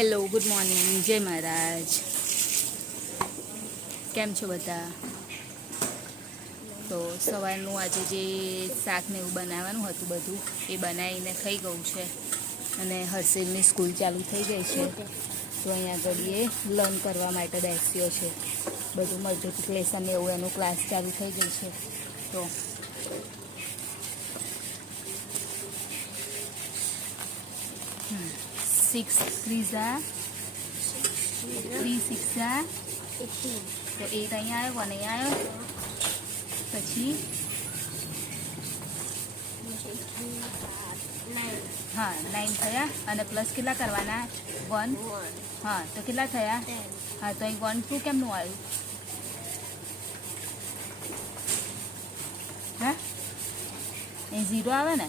Hello, good morning, જય મહારાજ. કેમ છો બધા? તો સવારનું આજે જે શાક ને એવું બનાવવાનું હતું બધું એ બનાવીને થઈ ગયું છે અને હર્ષિલની સ્કૂલ ચાલુ થઈ ગઈ છે. તો અહીંયા આગળ એ લર્ન કરવા માટે બેસ્યો છે. બધું મલ્ટિપ્લિકેશન એવું એનું ક્લાસ ચાલુ થઈ ગઈ છે. તો 6 3 3 6 તો 8 અહીંયા આવ્યો, 1 અહીંયા આવ્યો, પછી હા 9 થયા અને પ્લસ કેટલા કરવાના? 1. હા તો કેટલા થયા? હા તો અહીં 1 2 કેમનું આવ્યું? હા અહીં 0 આવે ને,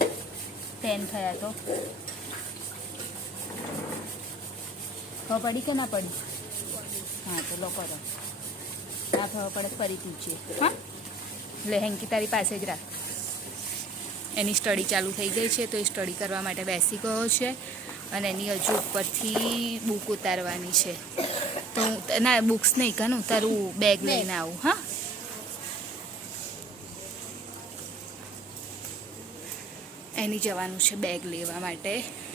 10 થયા તો ખબર પડી કે ના પડી? હા તો લો કરો, ના ખબર પડે ફરી પૂછીએ. હા એટલે હેન્કી તારી પાસે જ રાખ. એની સ્ટડી ચાલુ થઈ ગઈ છે તો એ સ્ટડી કરવા માટે બેસી ગયો છે અને એની હજુ ઉપરથી બુક ઉતારવાની છે. તો ના બુક્સ નહીં કાન ઉતારું, બેગ લઈને આવું. હા એની જવાનું છે બેગ લેવા માટે,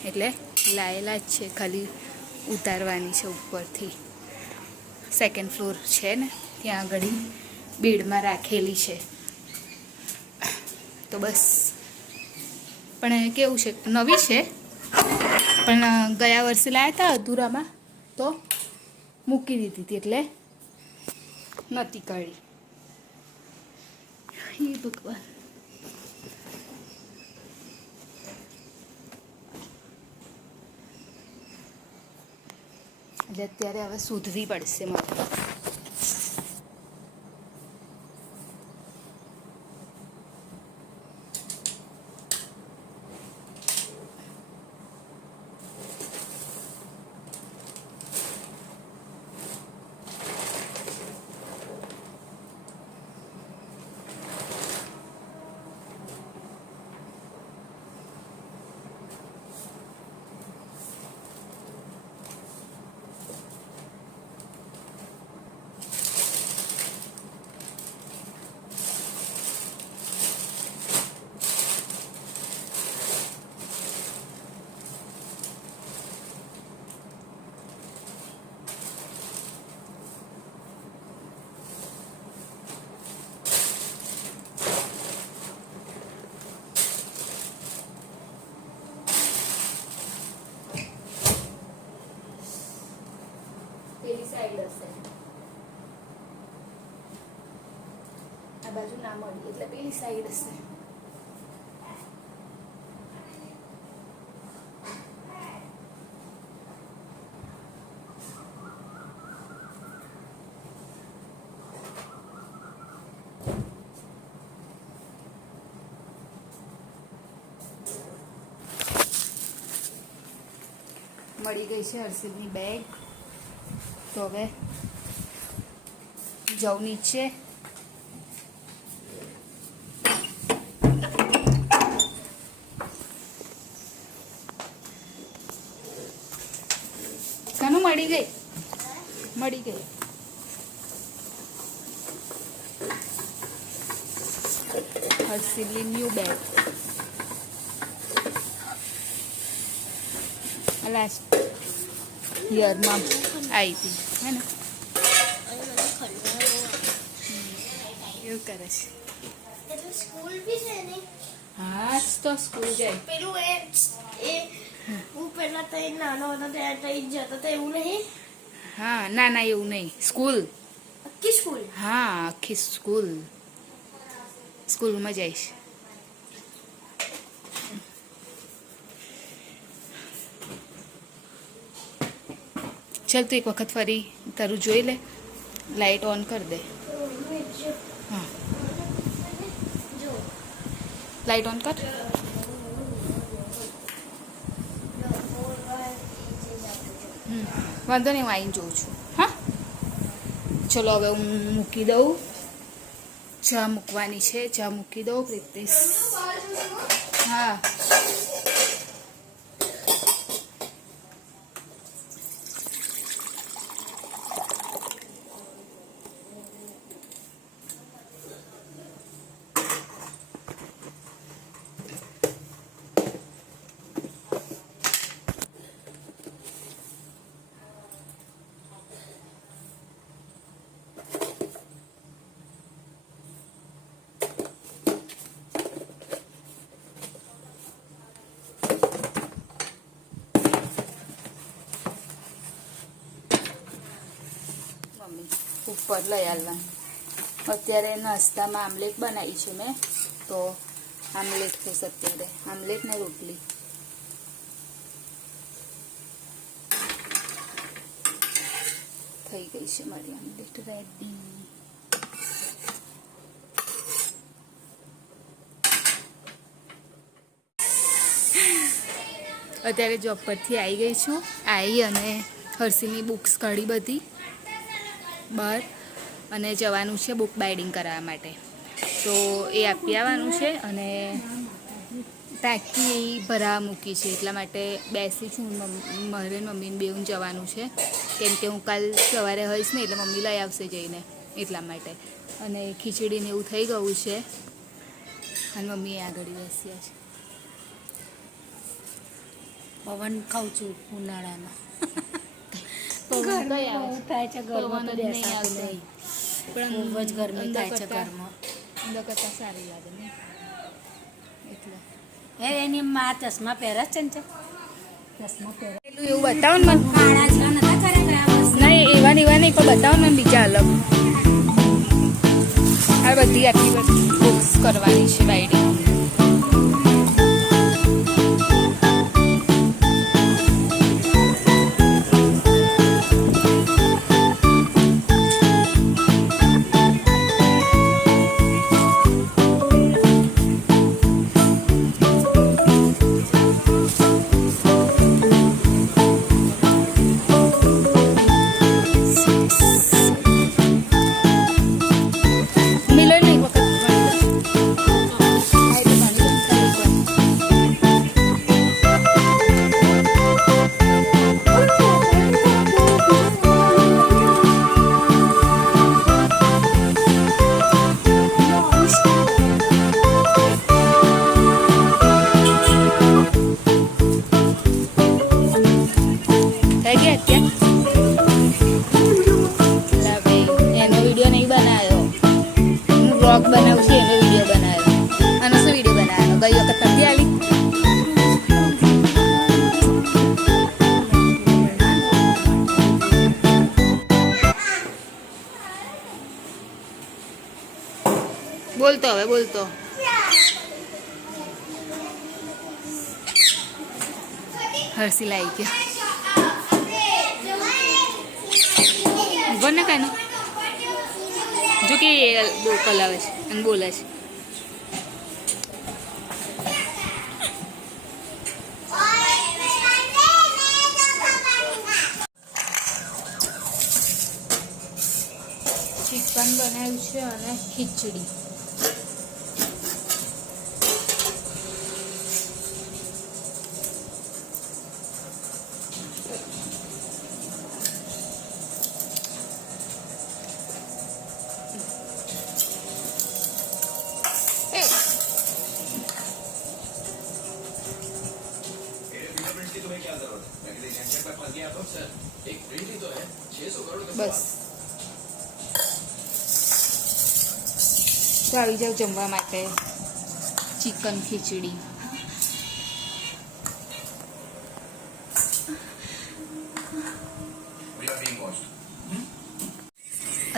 એટલે લાયેલા જ છે, ખાલી ઉતારવાની છે ઉપરથી. સેકન્ડ ફ્લોર છે ને ત્યાં આગળ બેડમાં રાખેલી છે. તો બસ, પણ કેવું છે, નવી છે પણ ગયા વર્ષે લાવ્યા હતા અધૂરામાં તો મૂકી દીધી હતી એટલે નહોતી કાઢી. હે ભગવાન. એટલે અત્યારે હવે શોધવી પડશે મારે. પેલી સાઈડ હશે, આ બાજુ ના મળી એટલે પેલી સાઈડ હશે. મળી ગઈ છે હર્ષિલની બેગ. તો હવે જાઉં નીચે. કાનું મળી ગઈ? મળી ગઈ. હર્ષિલની ન્યૂ બેગ. લાસ્ટ યરમાં આવી હતી હે ને, એવું કરે છે. હા તો સ્કૂલ જાય. પેલું એ હું પેલા તઈ નાનો હતો ત્યારે તઈ જતો તો એવું નહીં. હા ના ના એવું નહીં, સ્કૂલ આખી સ્કૂલ. હા આખી સ્કૂલ, સ્કૂલમાં જઈશ. ચાલ તું એક વખત ફરી તારું જોઈ લે, લાઇટ ઓન કરી દે. હા લાઇટ ઓન કર. વાંધો નહીં, હું આવીને જોઉં છું. હા ચલો હવે હું મૂકી દઉં. ચા મૂકવાની છે, ચા મૂકી દઉં પ્રીતેશ. હા ઉપર લઈ આવવાનું. અત્યારે નાસ્તામાં આમલેટ બનાવી છે મેં, તો આમલેટ થશે અત્યારે, આમલેટ ને રોટલી. થઈ ગઈ છે મારી આમલેટ રેડી. અત્યારે જોબ પરથી આવી ગઈ છું. આવી અને હર્ષીની બુક્સ કાઢી બધી બહાર, અને જવાનું છે બુક બાઇડિંગ કરાવવા માટે. તો એ આપી આવવાનું છે અને ટાંકી ભરાવા મૂકી છે, એટલા માટે બેસી છું. મારે મમ્મીને બેઉને જવાનું છે, કેમ કે હું કાલ સવારે હોઈશ ને એટલે મમ્મી લઈ આવશે જઈને, એટલા માટે. અને ખીચડીને એવું થઈ ગયું છે અને મમ્મી આગળ બેસ્યા છે. પવન ખાઉં છું ઉનાળામાં. પવન કઈ આવે? બહુ થાય છે ઘરમાં, તો પવન જ નહીં બેસાતું આવતો. નહીં. પણ બહુ જ ગરમી થાય છે ઘરમાં. અંદર કરતાં સારી લાગે ને એટલે. એની માં ચશ્મા પહેરે છે ને, ચશ્મા પહેરે. પેલું એવું બતાવો ને મને. કાળા જેવા નતા કર્યા ગયા વર્ષે? નહીં એવા નહીં પણ બતાવો ને બીજા અલગ. આ બધી આટલી બધી બુક્સ કરવાની છે બાઇડિંગ. બ્લોગ બનાવું છું એનો વિડીયો બનાવ્યો. આનો શું વિડીયો બનાવ્યો? ગઈ વખત નથી આવી. બોલતો હવે બોલતો. હર્ષી લાવી ગયો. ગોને કાનો જો કે કલાવે છે અને બોલે છે. ચિકન બનાવ્યું છે અને ખીચડી. બસ તો આવી જાવ જમવા માટે. ચિકન ખીચડી.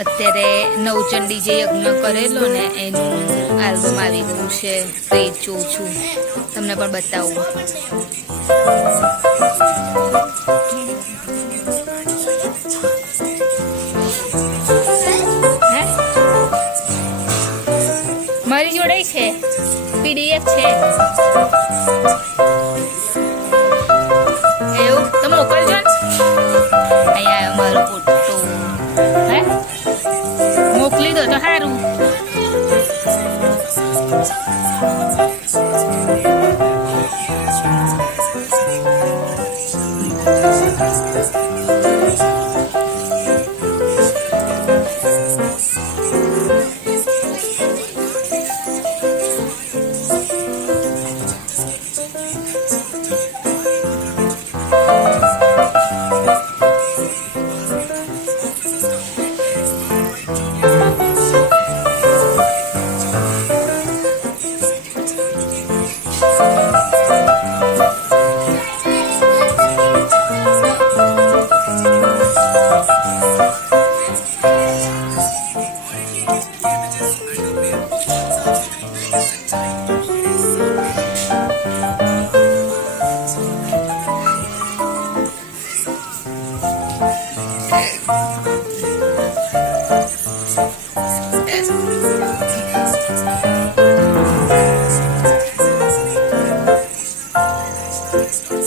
અત્યારે નવચંડી જે યજ્ઞ કરેલો ને એનું આલ્બમ આવી ગયું છે, તો એ જોઉં છું, તમને પણ બતાવું. મારી જોડે છે PDF છે એવું, તો મોકલજો ને. અહીંયા મારો ફોટો હે મોકલી દો તો સારું.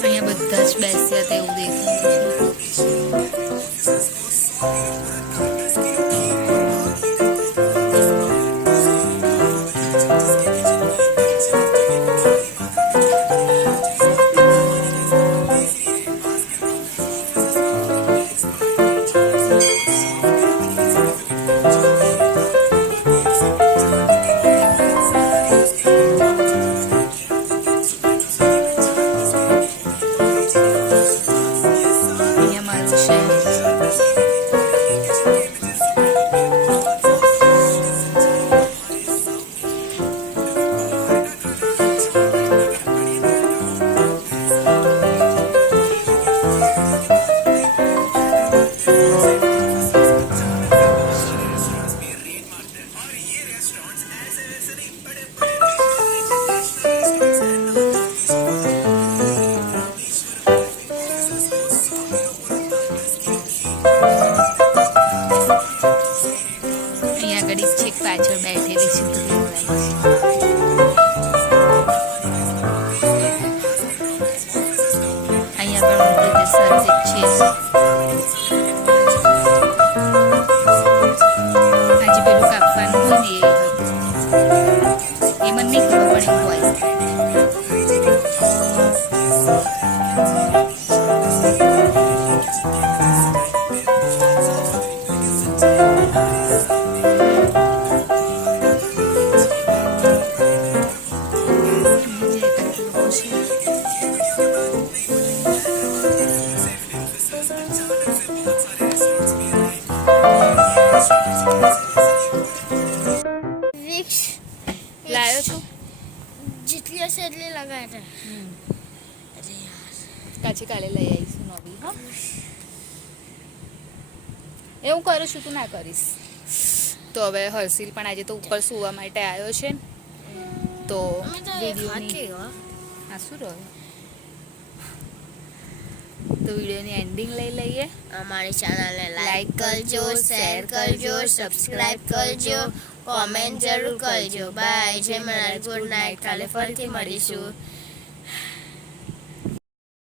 અહીંયા બધા જ બેસ્યા તેવું દેખાય છે. અહીંયા મારું શહેર. અહીંયા આગળ એક છેક પાછળ બેઠેલી છે તો દેખાય છે. અહીંયા પણ બધું સર્જિત છે. આજે પેલું કાપવાનું હોય ને એ હતું. એ મને નહીં ખબર પડે એવું હોય. વિક્સ લાવ્યો છું જેટલી હશે એટલી લગાડે. કાચી કાલે લઈ આવીશું નવી. હા એવું કરું છું તું ના કરીશ તો હવે હર્ષિલ પણ આજે તો ઉપર સુવા માટે આવ્યો છે તો વિડીયોની હા શું રહ્યું તો વિડીયોની એન્ડિંગ લઈ લઈએ. અમારી ચેનલને લાઈક કરજો, શેર કરજો, સબસ્ક્રાઇબ કરજો, કોમેન્ટ જરૂર કરજો. બાય. જય મનાલ. Good night. કાલે ફરીથી મળીશું.